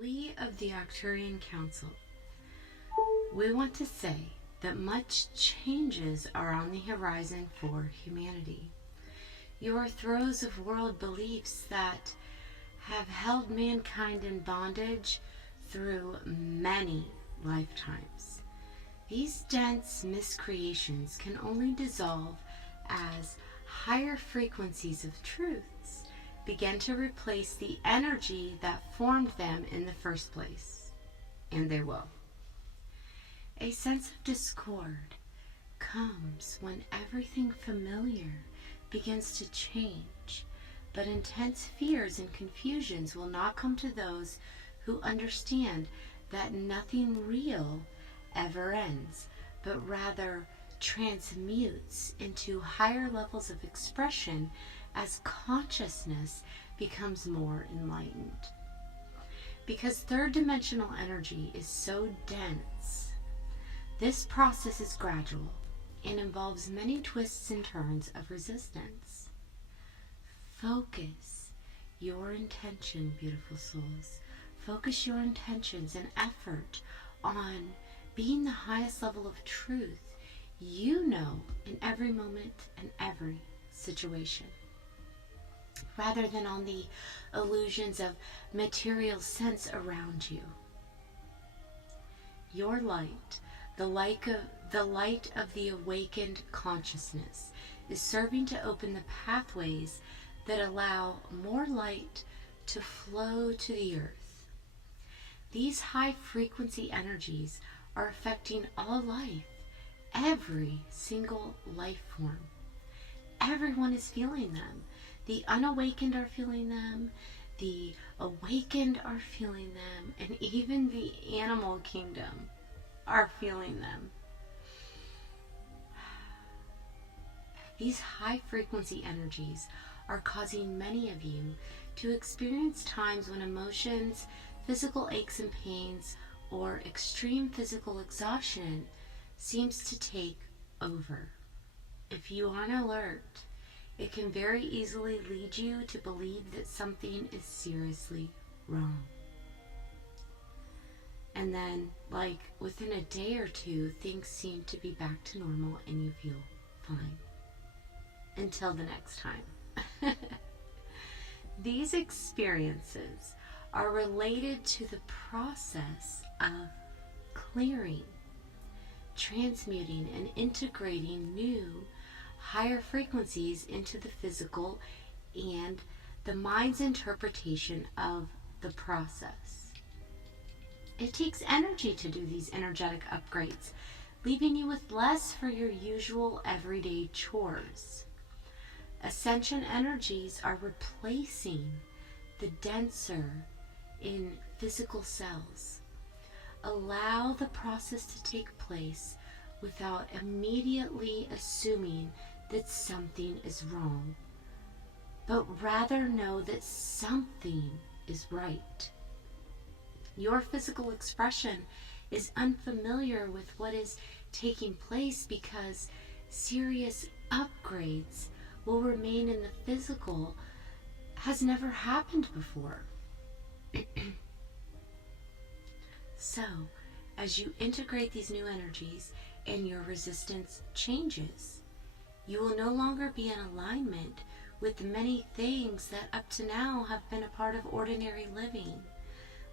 We of the Arcturian Council, we want to say that much changes are on the horizon for humanity. Your throes of world beliefs that have held mankind in bondage through many lifetimes. These dense miscreations can only dissolve as higher frequencies of truths begin to replace the energy that formed them in the first place. And they will. A sense of discord comes when everything familiar begins to change, but intense fears and confusions will not come to those who understand that nothing real ever ends, but rather transmutes into higher levels of expression as consciousness becomes more enlightened. Because third dimensional energy is so dense, this process is gradual and involves many twists and turns of resistance. Focus your intention, beautiful souls. Focus your intentions and effort on being the highest level of truth you know in every moment and every situation, rather than on the illusions of material sense around you. Your light, the light of the awakened consciousness, is serving to open the pathways that allow more light to flow to the earth. These high frequency energies are affecting all life, every single life form. Everyone is feeling them. The unawakened are feeling them, the awakened are feeling them, and even the animal kingdom are feeling them. These high frequency energies are causing many of you to experience times when emotions, physical aches and pains, or extreme physical exhaustion seems to take over. If you aren't alert, it can very easily lead you to believe that something is seriously wrong. And then, like within a day or two, things seem to be back to normal and you feel fine. Until the next time. These experiences are related to the process of clearing, transmuting, and integrating new, higher frequencies into the physical and the mind's interpretation of the process. It takes energy to do these energetic upgrades, leaving you with less for your usual everyday chores. Ascension energies are replacing the denser in physical cells. Allow the process to take place without immediately assuming that something is wrong, but rather know that something is right. Your physical expression is unfamiliar with what is taking place because serious upgrades will remain in the physical has never happened before. So, as you integrate these new energies and your resistance changes, you will no longer be in alignment with the many things that up to now have been a part of ordinary living,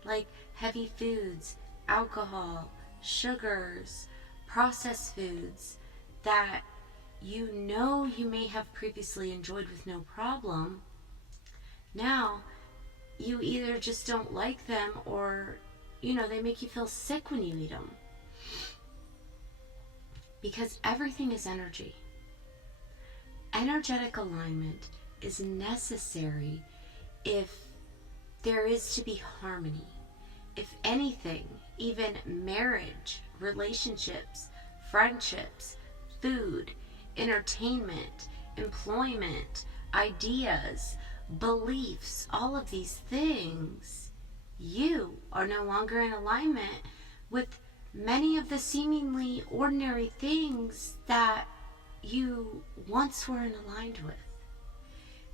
like heavy foods, alcohol, sugars, processed foods that you know you may have previously enjoyed with no problem. Now, you either just don't like them or, they make you feel sick when you eat them. Because everything is energy. Energetic alignment is necessary if there is to be harmony. If anything, even marriage, relationships, friendships, food, entertainment, employment, ideas, beliefs, all of these things, you are no longer in alignment with many of the seemingly ordinary things that you once were aligned with.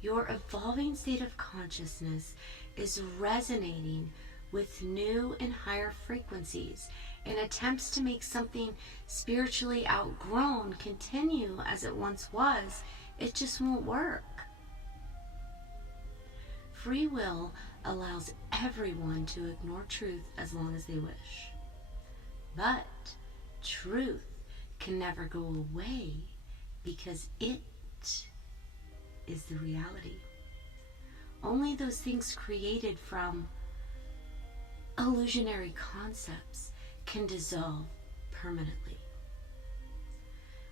Your evolving state of consciousness is resonating with new and higher frequencies, and attempts to make something spiritually outgrown continue as it once was, it just won't work. Free will allows everyone to ignore truth as long as they wish. But truth can never go away because it is the reality. Only those things created from illusionary concepts can dissolve permanently.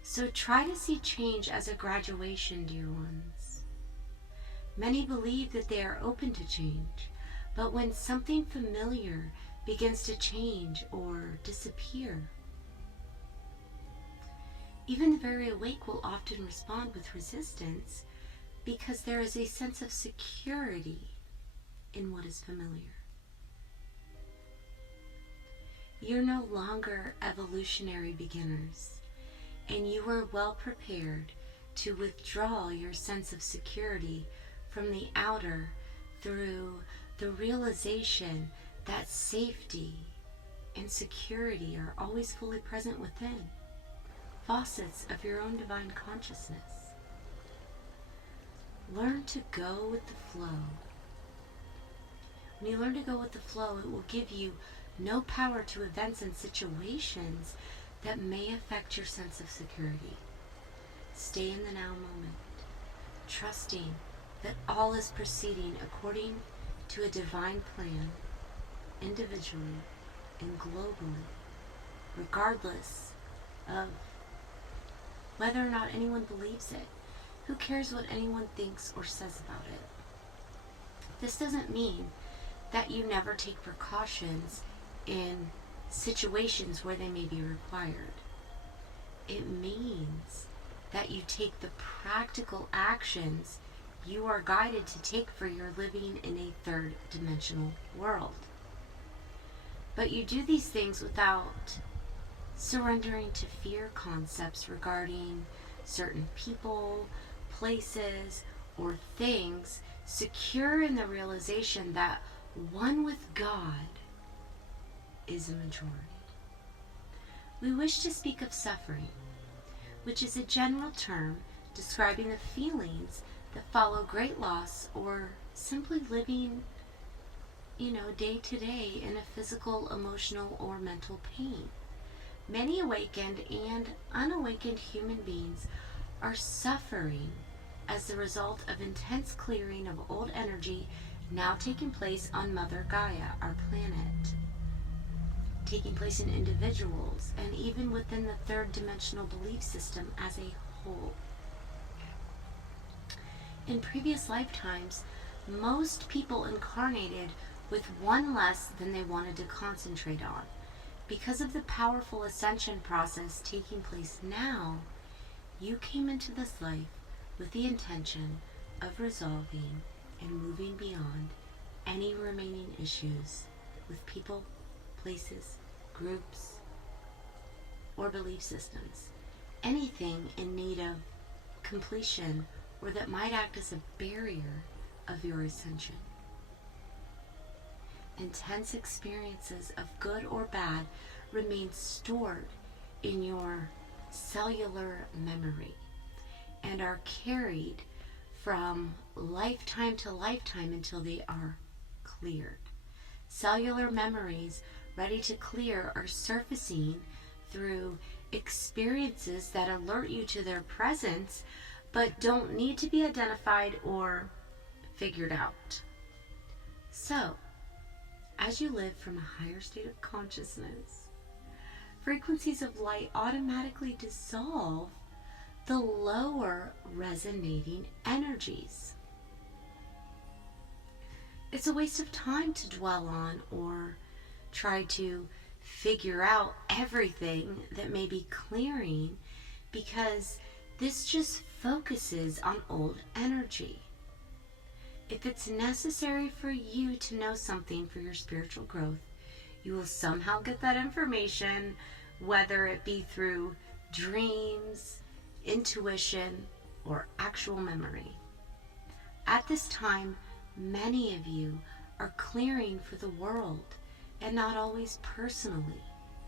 So try to see change as a graduation, dear ones. Many believe that they are open to change, but when something familiar begins to change or disappear, even the very awake will often respond with resistance because there is a sense of security in what is familiar. You're no longer evolutionary beginners, and you are well prepared to withdraw your sense of security from the outer through the realization that safety and security are always fully present within, facets of your own divine consciousness. Learn to go with the flow. When you learn to go with the flow, it will give you no power to events and situations that may affect your sense of security. Stay in the now moment, trusting that all is proceeding according to a divine plan, individually and globally, regardless of whether or not anyone believes it. Who cares what anyone thinks or says about it? This doesn't mean that you never take precautions in situations where they may be required. It means that you take the practical actions you are guided to take for your living in a third dimensional world. But you do these things without surrendering to fear concepts regarding certain people, places, or things, secure in the realization that one with God is a majority. We wish to speak of suffering, which is a general term describing the feelings that follow great loss or simply living, day to day in a physical, emotional, or mental pain. Many awakened and unawakened human beings are suffering as the result of intense clearing of old energy now taking place on Mother Gaia, our planet, taking place in individuals and even within the third dimensional belief system as a whole. In previous lifetimes, most people incarnated with one less than they wanted to concentrate on. Because of the powerful ascension process taking place now, you came into this life with the intention of resolving and moving beyond any remaining issues with people, places, groups, or belief systems. Anything in need of completion or that might act as a barrier of your ascension. Intense experiences of good or bad remain stored in your cellular memory and are carried from lifetime to lifetime until they are cleared. Cellular memories ready to clear are surfacing through experiences that alert you to their presence but don't need to be identified or figured out. So, as you live from a higher state of consciousness, frequencies of light automatically dissolve the lower resonating energies. It's a waste of time to dwell on or try to figure out everything that may be clearing, because this just focuses on old energy. If it's necessary for you to know something for your spiritual growth, you will somehow get that information, whether it be through dreams, intuition, or actual memory. At this time, many of you are clearing for the world and not always personally.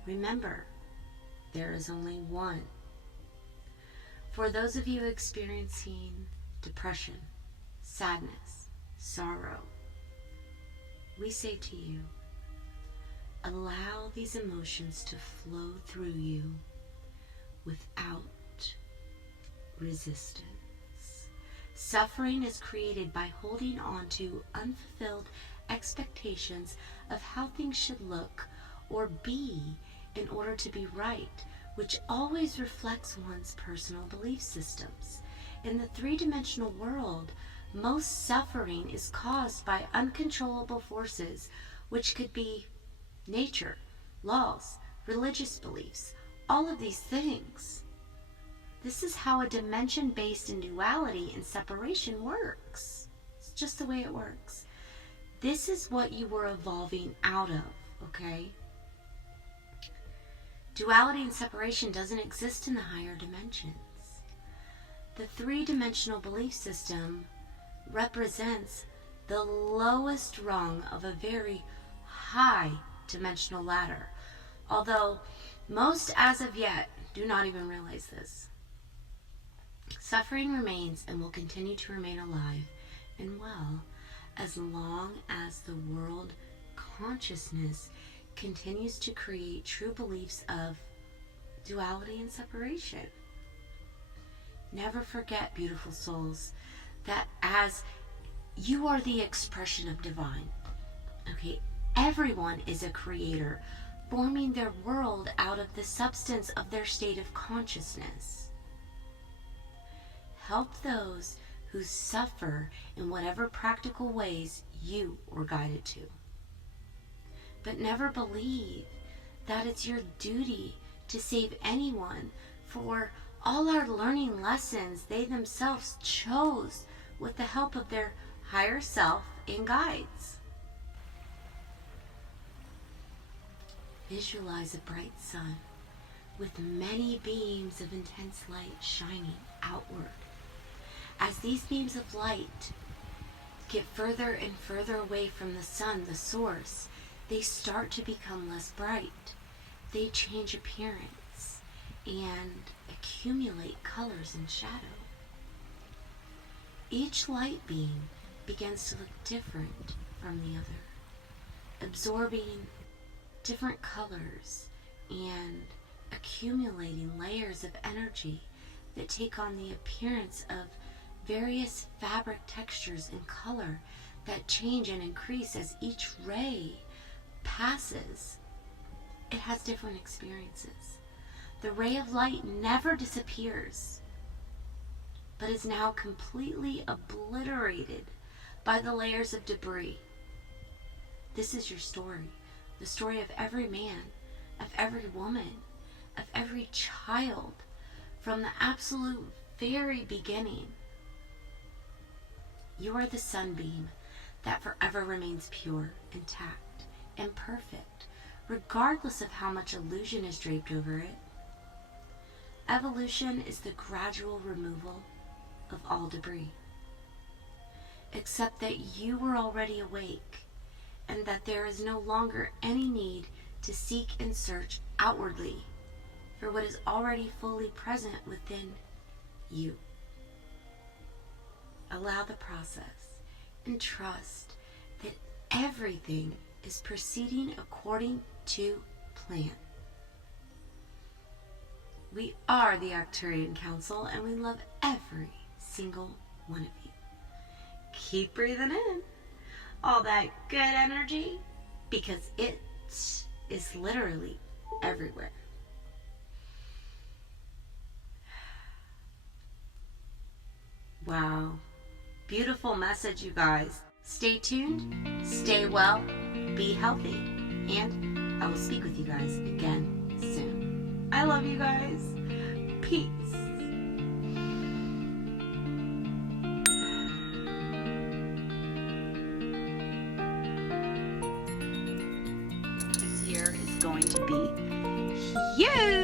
Remember, there is only one. For those of you experiencing depression, sadness, sorrow, we say to you, allow these emotions to flow through you without resistance. Suffering is created by holding on to unfulfilled expectations of how things should look or be in order to be right, which always reflects one's personal belief systems. In the three-dimensional world, most suffering is caused by uncontrollable forces, which could be nature, laws, religious beliefs, all of these things. This is how a dimension based in duality and separation works. It's just the way it works. This is what you were evolving out of, okay? Duality and separation doesn't exist in the higher dimensions. The three-dimensional belief system represents the lowest rung of a very high dimensional ladder, although most as of yet do not even realize this. Suffering remains and will continue to remain alive and well as long as the world consciousness continues to create true beliefs of duality and separation. Never forget, beautiful souls, that as you are the expression of divine, okay, everyone is a creator, forming their world out of the substance of their state of consciousness. Help those who suffer in whatever practical ways you were guided to. But never believe that it's your duty to save anyone, for all our learning lessons they themselves chose with the help of their higher self and guides. Visualize a bright sun with many beams of intense light shining outward. As these beams of light get further and further away from the sun, the source, they start to become less bright. They change appearance and accumulate colors and shadow. Each light beam begins to look different from the other, absorbing different colors and accumulating layers of energy that take on the appearance of various fabric textures and color that change and increase as each ray passes. It has different experiences. The ray of light never disappears, but is now completely obliterated by the layers of debris. This is your story, the story of every man, of every woman, of every child, from the absolute very beginning. You are the sunbeam that forever remains pure, intact, and perfect, regardless of how much illusion is draped over it. Evolution is the gradual removal of all debris. Accept that you were already awake, and that there is no longer any need to seek and search outwardly for what is already fully present within you. Allow the process and trust that everything is proceeding according to plan. We are the Arcturian Council, and we love every single one of you. Keep breathing in all that good energy, because it is literally everywhere. Wow. Beautiful message, you guys. Stay tuned, stay well, be healthy, and I will speak with you guys again soon. I love you guys. Peace. This year is going to be huge.